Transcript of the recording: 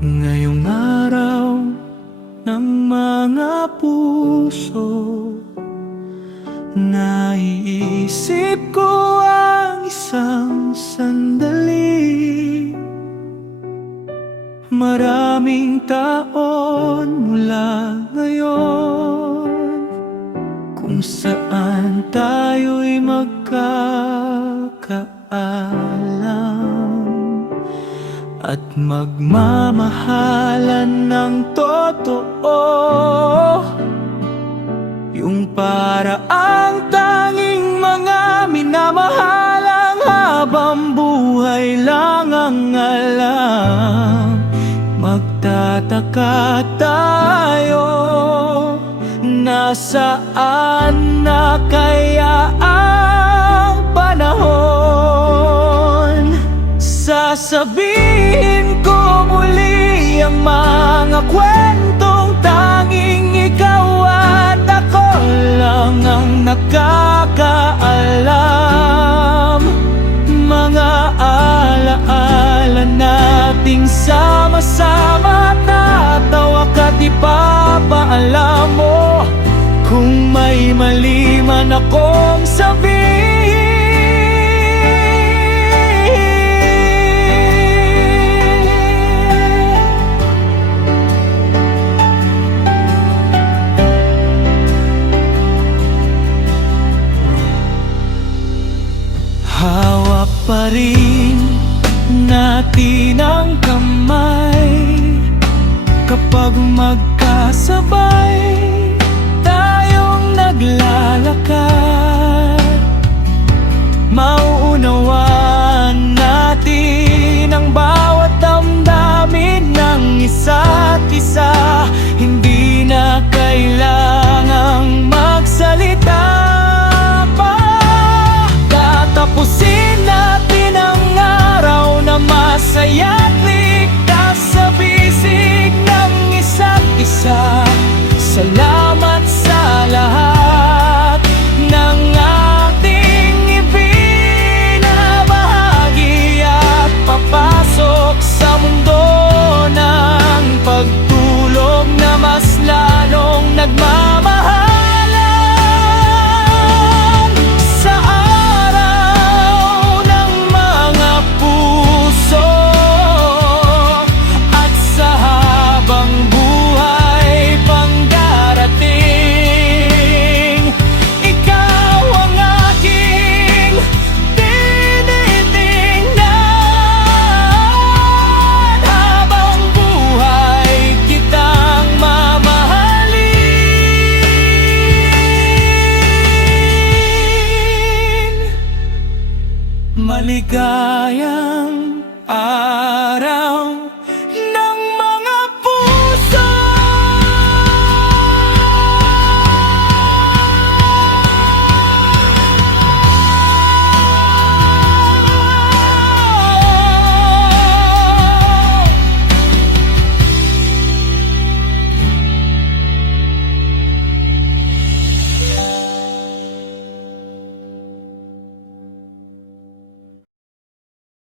Ngayong araw ng mga puso, naiisip ko ang isang sandali. Maraming taon mula ngayon, kung saan tayo'y magkakaalam at magmamahalan ng totoo. Yung paraang tanging mga minamahalang habang buhay lang ang alam. Magtataka tayo, nasaan na kaya ang panahon? Sasabihin ko muli ang mga kwentong tanging ikaw at ako lang ang nakakaalam. Mga alaala nating sama-sama, tatawa ka't ipapaalam mo kung may mali man akong sabihin. Hawak pa rin natin ang kamay kapag magkasabay.